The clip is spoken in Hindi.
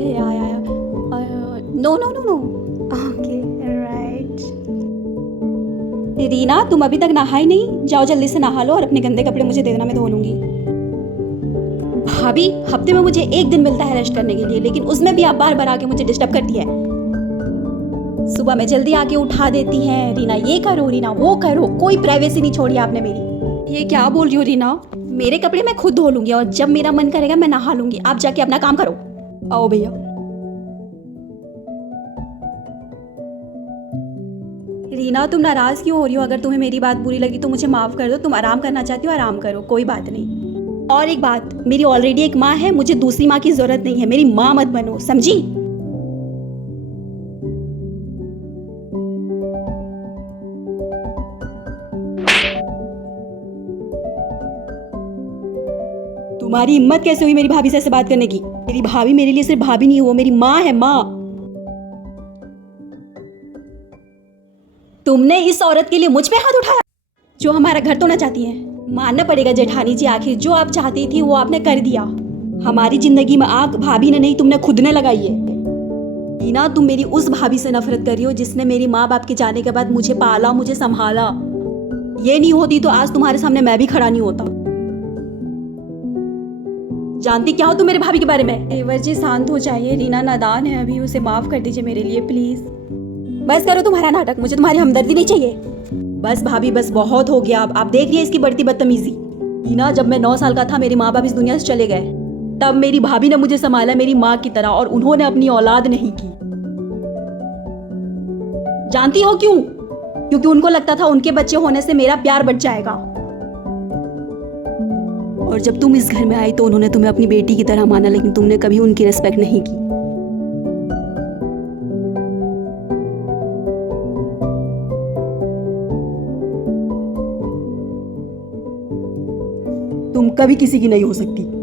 या no no no no. Okay right. Reena तुम अभी तक नहाई नहीं? जाओ जल्दी से नहा लो और अपने गंदे कपड़े मुझे दे देना, मैं धो लूंगी। भाभी हफ्ते में मुझे एक दिन मिलता है रेस्ट करने के लिए, लेकिन उसमें भी आप बार बार आके मुझे डिस्टर्ब करती है। सुबह में जल्दी आके उठा देती हैं, रीना ये करो रीना वो करो, कोई प्राइवेसी नहीं छोड़ी आपने मेरी। ये क्या बोल रही हो रीना? मेरे कपड़े मैं खुद धो लूंगी और जब मेरा मन करेगा मैं नहा लूंगी, आप जाके अपना काम करो। आओ भैया। रीना तुम नाराज क्यों हो रही हो? अगर तुम्हें मेरी बात बुरी लगी तो मुझे माफ कर दो। तुम आराम करना चाहती हो आराम करो, कोई बात नहीं। और एक बात, मेरी ऑलरेडी एक माँ है, मुझे दूसरी माँ की जरूरत नहीं है। मेरी माँ मत बनो, समझी? तुम्हारी हिम्मत कैसे हुई मेरी भाभी से ऐसे बात करने की? मेरी भाभी मेरे लिए सिर्फ भाभी नहीं, वो मेरी माँ है, माँ। तुमने इस औरत के लिए मुझ पे हाथ उठाया जो हमारा घर तोड़ना चाहती है। मानना पड़ेगा जेठानी जी, आखिर जो आप चाहती थी वो आपने कर दिया। हमारी जिंदगी में आग भाभी ने नहीं, तुमने खुद ने लगाई है। रीना तुम मेरी उस भाभी से नफरत कर रही हो जिसने मेरी माँ बाप के जाने के बाद मुझे पाला, मुझे संभाला। ये नहीं होती तो आज तुम्हारे सामने मैं भी खड़ा नहीं होता। जानती क्या हो तुम मेरे भाभी के बारे में? एवर जी शांत हो जाइए, रीना नादान है अभी, उसे माफ कर दीजिए मेरे लिए प्लीज। बस करो तुम्हारा नाटक, मुझे तुम्हारी हमदर्दी नहीं चाहिए। बस भाभी बस बहुत हो गया। अब आप देख रही है इसकी बढ़ती बदतमीजी। रीना जब मैं 9 साल का था मेरे माँ बाप इस दुनिया से चले गए, तब मेरी भाभी ने मुझे संभाला मेरी माँ की तरह, और उन्होंने अपनी औलाद नहीं की। जानती हो क्यों? क्योंकि उनको लगता था उनके बच्चे होने से मेरा प्यार बढ़ जाएगा। और जब तुम इस घर में आई तो उन्होंने तुम्हें अपनी बेटी की तरह माना, लेकिन तुमने कभी उनकी रिस्पेक्ट नहीं की। तुम कभी किसी की नहीं हो सकती।